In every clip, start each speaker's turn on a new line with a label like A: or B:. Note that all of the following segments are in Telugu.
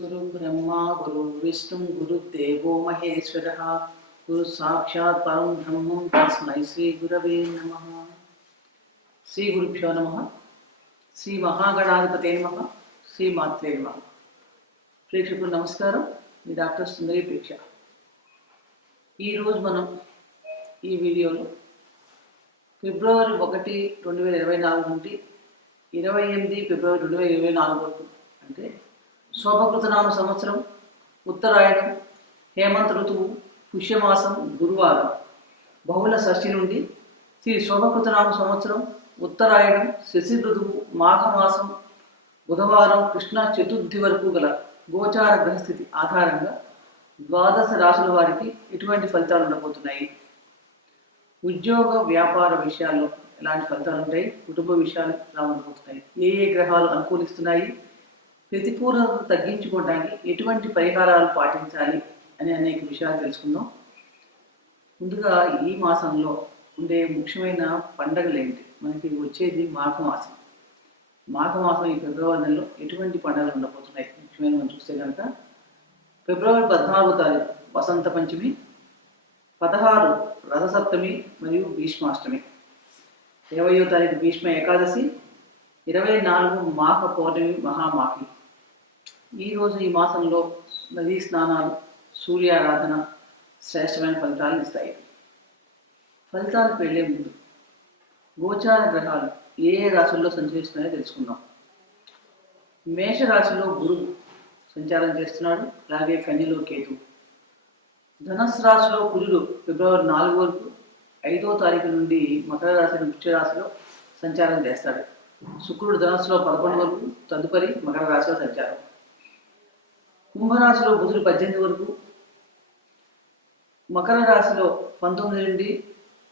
A: గురు బ్రహ్మ గురు విష్ణు గురు దేవో మహేశ్వర గురు సాక్షాత్ పరం బ్రహ్మం తస్మై శ్రీ గురవే నమ శ్రీ గురుభ్యో నమ శ్రీ మహాగణాధిపతే నమ శ్రీ మాత్రే నమ ప్రేక్షకులు నమస్కారం మీ డాక్టర్ సుందరి ప్రేక్ష ఈరోజు మనం ఈ వీడియోలో ఫిబ్రవరి ఒకటి రెండు వేల ఇరవై నాలుగు నుండి ఇరవై ఎనిమిది ఫిబ్రవరి రెండు వేల ఇరవై నాలుగు వరకు అంటే శోభకృతనామ సంవత్సరం ఉత్తరాయణం హేమంత ఋతువు పుష్యమాసం గురువారం బహుళ షష్ఠి నుండి శ్రీ శోభకృతనామ సంవత్సరం ఉత్తరాయణం శశి ఋతువు మాఘమాసం బుధవారం కృష్ణ చతుర్థి వరకు గల గోచార గ్రహస్థితి ఆధారంగా ద్వాదశ రాశుల వారికి ఎటువంటి ఫలితాలు ఉండబోతున్నాయి ఉద్యోగ వ్యాపార విషయాల్లో ఎలాంటి ఫలితాలు ఉంటాయి కుటుంబ విషయాలు ఎలా ఉండబోతున్నాయి ఏ ఏ గ్రహాలు అనుకూలిస్తున్నాయి ప్రతికూలత తగ్గించుకోవడానికి ఎటువంటి పరిహారాలు పాటించాలి అని అనేక విషయాలు తెలుసుకుందాం ముందుగా ఈ మాసంలో ఉండే ముఖ్యమైన పండగలు ఏంటి మనకి వచ్చేది మాఘమాసం మాఘమాసం ఈ ఫిబ్రవరి నెలలో ఎటువంటి పండుగలు ఉండబోతున్నాయి ముఖ్యమైన మనం చూస్తే కనుక ఫిబ్రవరి పద్నాలుగో తారీఖు వసంత పంచమి పదహారు రథసప్తమి మరియు భీష్మాష్టమి ఇరవయో తారీఖు భీష్మ ఏకాదశి ఇరవై నాలుగు మాఘ పౌర్ణమి మహామాఖి ఈరోజు ఈ మాసంలో నదీ స్నానాలు సూర్యారాధన శ్రేష్టమైన ఫలితాలు ఇస్తాయి ఫలితాలకు వెళ్లే ముందు గోచార గ్రహాలు ఏ ఏ రాశుల్లో సంచరిస్తున్నాయో తెలుసుకుందాం మేషరాశిలో గురువు సంచారం చేస్తున్నాడు అలాగే కన్యలో కేతు ధనస్ రాశిలో కుజుడు ఫిబ్రవరి నాలుగు వరకు ఐదో తారీఖు నుండి మకర రాశి వృక్ష రాశిలో సంచారం చేస్తాడు శుక్రుడు ధనస్సులో పదకొండు వరకు తదుపరి మకర రాశిలో సంచారం కుంభరాశిలో బుధుడు పద్దెనిమిది వరకు మకర రాశిలో పంతొమ్మిది నుండి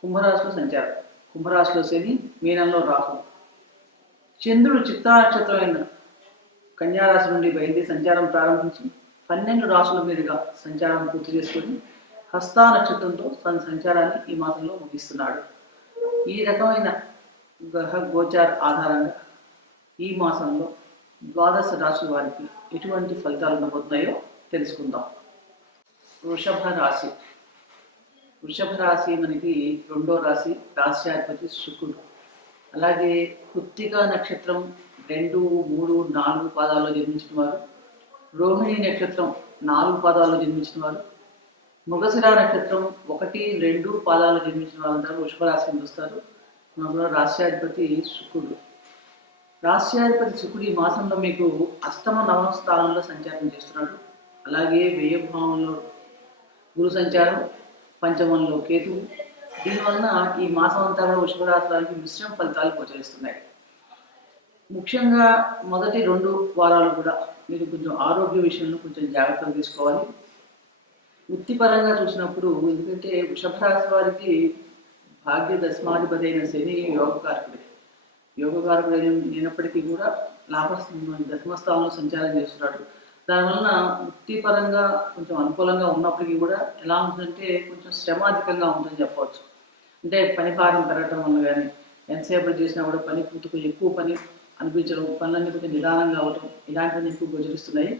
A: కుంభరాశిలో సంచారం కుంభరాశిలో శని మీనంలో రాహు చంద్రుడు చిత్తానక్షత్రమైన కన్యారాశి నుండి బయలుదేరి సంచారం ప్రారంభించి పన్నెండు రాశుల మీదుగా సంచారం పూర్తి చేసుకొని హస్తా నక్షత్రంతో తన సంచారాన్ని ఈ మాసంలో ముగిస్తున్నాడు ఈ రకమైన గ్రహ గోచార ఆధారంగా ఈ మాసంలో ద్వాదశ రాశుల వారికి ఎటువంటి ఫలితాలు ఉండబోతున్నాయో తెలుసుకుందాం వృషభ రాశి వృషభ రాశి మనకి రెండో రాశి రాశ్యాధిపతి శుక్రుడు అలాగే కుత్తిక నక్షత్రం రెండు మూడు నాలుగు పాదాల్లో జన్మించిన వారు రోహిణి నక్షత్రం నాలుగు పాదాల్లో జన్మించిన వారు మృగశిర నక్షత్రం ఒకటి రెండు పాదాల్లో జన్మించిన వారు అంటారు వృషభ రాశి వస్తారు మన రాశ్యాధిపతి శుక్రుడు రాశ్యాధిపతి శుకుడు ఈ మాసంలో మీకు అష్టమ నవమ స్థానంలో సంచారం చేస్తున్నాడు అలాగే వ్యయభావంలో గురు సంచారం పంచమంలో కేతు దీనివలన ఈ మాసం అంతా కూడా వృషభరాత్రాలకి మిశ్రమ ఫలితాలు గోచరిస్తున్నాయి ముఖ్యంగా మొదటి రెండు వారాలు కూడా మీరు కొంచెం ఆరోగ్య విషయంలో కొంచెం జాగ్రత్తలు తీసుకోవాలి వృత్తిపరంగా చూసినప్పుడు ఎందుకంటే వృషభరాశి వారికి భాగ్య దశమాధిపతి అయిన శని యోగకారకుడే యోగకారకుడు లేనప్పటికీ కూడా లాభస్థానం దశమస్థానంలో సంచారం చేస్తున్నాడు దానివలన వృత్తిపరంగా కొంచెం అనుకూలంగా ఉన్నప్పటికీ కూడా ఎలా ఉంటుందంటే కొంచెం శ్రమ అధికంగా ఉంటుందని చెప్పవచ్చు అంటే పని భారం పెరగడం వల్ల కానీ ఎంతసేపు చేసినా కూడా పని పూర్తి ఎక్కువ పని అనిపించడం పనులన్నీ కొంచెం నిదానంగా అవడం ఇలాంటివన్నీ ఎక్కువ గోచరిస్తున్నాయి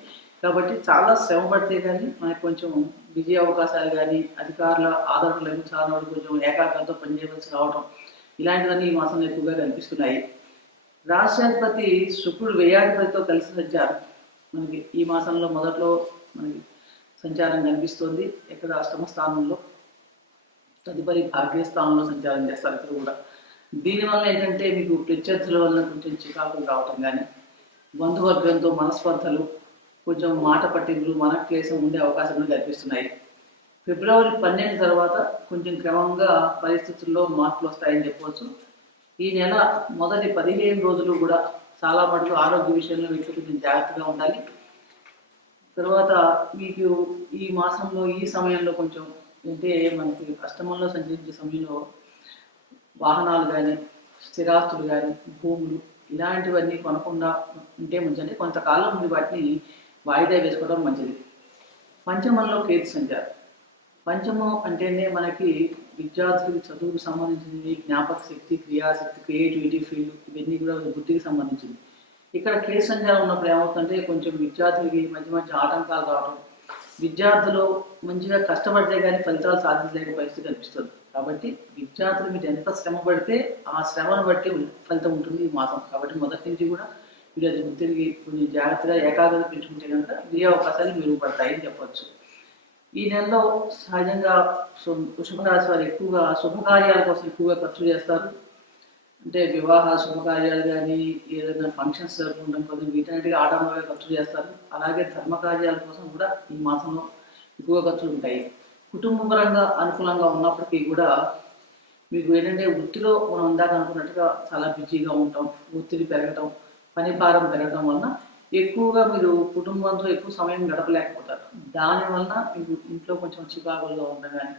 A: కాబట్టి చాలా శ్రమ పడితే కానీ మనకు కొంచెం విజయ అవకాశాలు కానీ అధికారుల ఆదరణ వరకు కొంచెం ఏకాగ్రతతో పనిచేయవలసి రావడం ఇలాంటివన్నీ ఈ మాసంలో ఎక్కువగా కనిపిస్తున్నాయి రాష్ట్రాధిపతి శుక్రుడు వ్యయాధిపతితో కలిసి సంచారం మనకి ఈ మాసంలో మొదట్లో మనకి సంచారం కనిపిస్తుంది ఎక్కడ అష్టమ స్థానంలో తదుపరి భాగ్యస్థానంలో సంచారం చేస్తారు ఇక్కడ కూడా దీనివల్ల ఏంటంటే మీకు ప్రత్యర్థుల వల్ల కొంచెం చికాకులు రావటం కానీ బంధువర్గంతో మనస్పర్ధలు కొంచెం మాట పట్టింపులు క్లేశం ఉండే అవకాశాలు కనిపిస్తున్నాయి ఫిబ్రవరి పన్నెండు తర్వాత కొంచెం క్రమంగా పరిస్థితుల్లో మార్పులు వస్తాయని చెప్పవచ్చు ఈ నెల మొదటి పదిహేను రోజులు కూడా చాలా మటుకు ఆరోగ్య విషయంలో మీకు కొంచెం జాగ్రత్తగా ఉండాలి తర్వాత మీకు ఈ మాసంలో ఈ సమయంలో కొంచెం అంటే మనకి అష్టమంలో సంచరించే సమయంలో వాహనాలు కానీ స్థిరాస్తులు కానీ భూములు ఇలాంటివన్నీ కొనకుండా ఉంటే అంటే కొంతకాలం మీ వాటిని వాయిదా వేసుకోవడం మంచిది పంచమంలో కేతు సంచారం పంచమం అంటేనే మనకి విద్యార్థులు చదువుకు సంబంధించింది జ్ఞాపక శక్తి క్రియాశక్తి క్రియేటివిటీ ఫీల్డ్ ఇవన్నీ కూడా బుద్ధికి సంబంధించింది ఇక్కడ కేసు ఉన్న ఉన్నప్పుడు ఏమవుతుందంటే కొంచెం విద్యార్థులకి మంచి మంచి ఆటంకాలు రావడం విద్యార్థులు మంచిగా కష్టపడితే కానీ ఫలితాలు సాధించలేని పరిస్థితి కనిపిస్తుంది కాబట్టి విద్యార్థులు మీరు ఎంత శ్రమ పడితే ఆ శ్రమను బట్టి ఫలితం ఉంటుంది ఈ మాసం కాబట్టి మొదటి నుంచి కూడా మీరు అది గుర్తిరిగి కొంచెం జాగ్రత్తగా ఏకాగ్రత పెంచుకుంటే కనుక విజయ అవకాశాలు మెరుగుపడతాయని చెప్పవచ్చు ఈ నెలలో సహజంగా వృషభరాశి వారు ఎక్కువగా శుభకార్యాల కోసం ఎక్కువగా ఖర్చు చేస్తారు అంటే వివాహ శుభకార్యాలు కానీ ఏదైనా ఫంక్షన్స్ జరుపుకుంటాం కోసం వీటన్నిటికీ ఆడంబరంగా ఖర్చు చేస్తారు అలాగే ధర్మ కార్యాల కోసం కూడా ఈ మాసంలో ఎక్కువ ఖర్చులు ఉంటాయి కుటుంబ పరంగా అనుకూలంగా ఉన్నప్పటికీ కూడా మీకు ఏంటంటే వృత్తిలో మనం ఇందాక అనుకున్నట్టుగా చాలా బిజీగా ఉంటాం ఒత్తిడి పెరగటం పని భారం పెరగటం వలన ఎక్కువగా మీరు కుటుంబంతో ఎక్కువ సమయం గడపలేకపోతారు దానివల్ల మీకు ఇంట్లో కొంచెం చిపాగుల్లో ఉండడం కానీ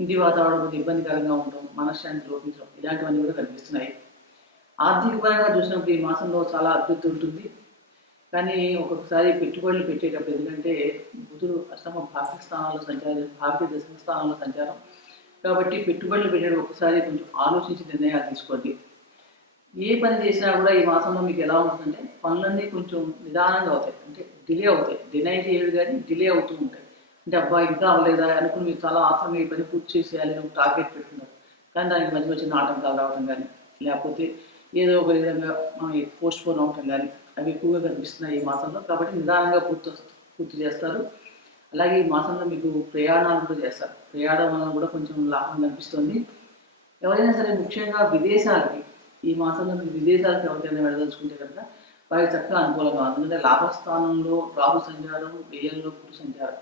A: ఇంటి వాతావరణం కొంచెం ఇబ్బందికరంగా ఉండడం మనశ్శాంతి లోపించడం ఇలాంటివన్నీ కూడా కనిపిస్తున్నాయి ఆర్థిక పరంగా చూసినప్పుడు ఈ మాసంలో చాలా అభివృద్ధి ఉంటుంది కానీ ఒక్కొక్కసారి పెట్టుబడులు పెట్టేటప్పుడు ఎందుకంటే బుధుడు అష్టమ భాగ్య స్థానాల్లో సంచారం భారతీయ దశమ స్థానంలో సంచారం కాబట్టి పెట్టుబడులు పెట్టేటప్పుడు ఒకసారి కొంచెం ఆలోచించి నిర్ణయాలు తీసుకోండి ఏ పని చేసినా కూడా ఈ మాసంలో మీకు ఎలా ఉంటుందంటే పనులన్నీ కొంచెం నిదానంగా అవుతాయి అంటే డిలే అవుతాయి డినై చేయడు కానీ డిలే అవుతూ ఉంటాయి అంటే అబ్బా ఇంకా అవ్వలేదా అనుకుని మీరు చాలా ఆత్రంగా ఈ పని పూర్తి చేసేయాలి ఒక టార్గెట్ పెట్టుకున్నారు కానీ దానికి మధ్య మధ్య ఆటంకాలు రావడం కానీ లేకపోతే ఏదో ఒక విధంగా పోస్ట్ పోన్ అవటం కానీ అవి ఎక్కువగా కనిపిస్తున్నాయి ఈ మాసంలో కాబట్టి నిదానంగా పూర్తి పూర్తి చేస్తారు అలాగే ఈ మాసంలో మీకు ప్రయాణాలు కూడా చేస్తారు ప్రయాణం వలన కూడా కొంచెం లాభం కనిపిస్తుంది ఎవరైనా సరే ముఖ్యంగా విదేశాలకి ఈ మాసంలో మీరు విదేశాలకు ఎవరికైనా వెళ్ళదలుచుకుంటే కనుక వారికి చక్కగా అనుకూలంగా ఎందుకంటే లాభస్థానంలో రాహు సంచారం వ్యయంలో గురు సంచారం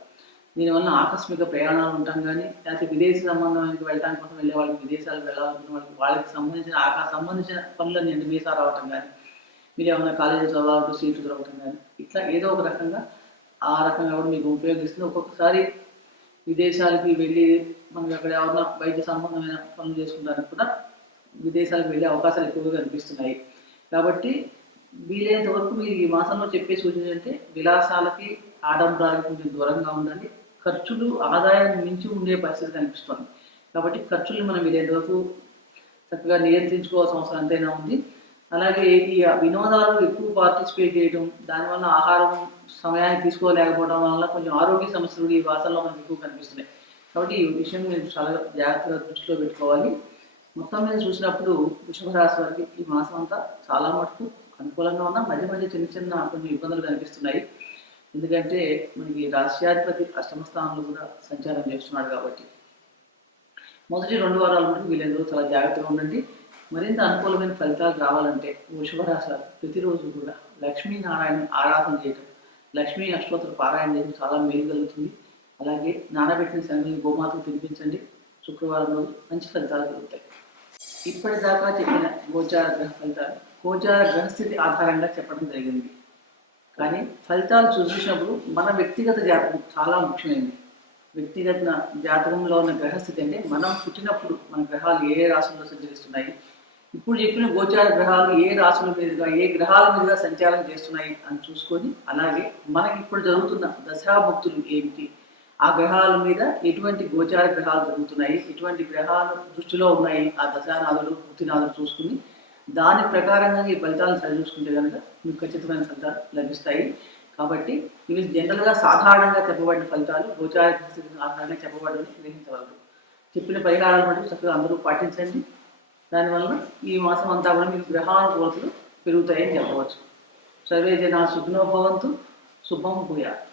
A: దీనివల్ల ఆకస్మిక ప్రయాణాలు ఉంటాం కానీ లేకపోతే విదేశీ సంబంధం వెళ్ళడానికి కోసం వెళ్ళే వాళ్ళకి విదేశాలకు వెళ్ళాలనుకున్న వాళ్ళకి వాళ్ళకి సంబంధించిన ఆ సంబంధించిన పనులన్నీ అంటే వీసా రావటం కానీ మీరు ఏమైనా కాలేజీ చదవాలంటూ సీట్లు దొరకటం కానీ ఇట్లా ఏదో ఒక రకంగా ఆ రకంగా కూడా మీకు ఉపయోగిస్తుంది ఒక్కొక్కసారి విదేశాలకి వెళ్ళి మనం ఎక్కడ ఎవరైనా వైద్య సంబంధమైన పనులు చేసుకుంటానికి కూడా విదేశాలకు వెళ్ళే అవకాశాలు ఎక్కువగా కనిపిస్తున్నాయి కాబట్టి వీలైనంత వరకు మీరు ఈ మాసంలో చెప్పే సూచన అంటే విలాసాలకి ఆడంబరాలకి కొంచెం దూరంగా ఉండండి ఖర్చులు ఆదాయాన్ని మించి ఉండే పరిస్థితి కనిపిస్తుంది కాబట్టి ఖర్చులు మనం వీలైనంత వరకు చక్కగా నియంత్రించుకోవాల్సిన అవసరం ఎంతైనా ఉంది అలాగే ఈ వినోదాలు ఎక్కువ పార్టిసిపేట్ చేయడం దానివల్ల ఆహారం సమయాన్ని తీసుకోలేకపోవడం వల్ల కొంచెం ఆరోగ్య సమస్యలు ఈ వాసనలో మనకు ఎక్కువ కనిపిస్తున్నాయి కాబట్టి ఈ విషయం మీరు చాలా జాగ్రత్తగా దృష్టిలో పెట్టుకోవాలి మొత్తం మీద చూసినప్పుడు వృషభ రాశి వారికి ఈ మాసం అంతా చాలా మటుకు అనుకూలంగా ఉన్నా మధ్య మధ్య చిన్న చిన్న కొన్ని ఇబ్బందులు కనిపిస్తున్నాయి ఎందుకంటే మనకి రాష్ట్రాధిపతి అష్టమ స్థానంలో కూడా సంచారం చేస్తున్నాడు కాబట్టి మొదటి రెండు వారాల మటుకు వీళ్ళందరూ చాలా జాగ్రత్తగా ఉండండి మరింత అనుకూలమైన ఫలితాలు రావాలంటే వృషభ రాశి ప్రతిరోజు కూడా లక్ష్మీనారాయణ ఆరాధన చేయటం లక్ష్మీ అష్టోత్తర పారాయణ చేయడం చాలా మేలు కలుగుతుంది అలాగే నానబెట్టిన శనగలు గోమాతకు తినిపించండి శుక్రవారం రోజు మంచి ఫలితాలు కలుగుతాయి ఇప్పటిదాకా చెప్పిన గోచార గ్రహ ఫలితాలు గోచార గ్రహస్థితి ఆధారంగా చెప్పడం జరిగింది కానీ ఫలితాలు చూసినప్పుడు మన వ్యక్తిగత జాతకం చాలా ముఖ్యమైనది వ్యక్తిగత జాతకంలో ఉన్న గ్రహస్థితి అంటే మనం పుట్టినప్పుడు మన గ్రహాలు ఏ రాశుల్లో సంచరిస్తున్నాయి ఇప్పుడు చెప్పిన గోచార గ్రహాలు ఏ రాశుల మీదుగా ఏ గ్రహాల మీదుగా సంచారం చేస్తున్నాయి అని చూసుకొని అలాగే మనకి ఇప్పుడు జరుగుతున్న దశాభక్తులు ఏమిటి ఆ గ్రహాల మీద ఎటువంటి గోచార గ్రహాలు జరుగుతున్నాయి ఎటువంటి గ్రహాలు దృష్టిలో ఉన్నాయి ఆ దశానాథులు పుతినాథులు చూసుకుని దాని ప్రకారంగా ఈ ఫలితాలను సరిచూసుకుంటే కనుక మీకు ఖచ్చితమైన ఫలితాలు లభిస్తాయి కాబట్టి ఇవి జనరల్గా సాధారణంగా చెప్పబడిన ఫలితాలు గోచార ఆధారంగా చెప్పబడని గ్రహించగలరు చెప్పిన పరిహారాలు మటుకు చక్కగా అందరూ పాటించండి దానివల్ల ఈ మాసం అంతా కూడా మీకు గ్రహాల కోతలు పెరుగుతాయని చెప్పవచ్చు సర్వే జనా సుఖినో శుభం భూయాలి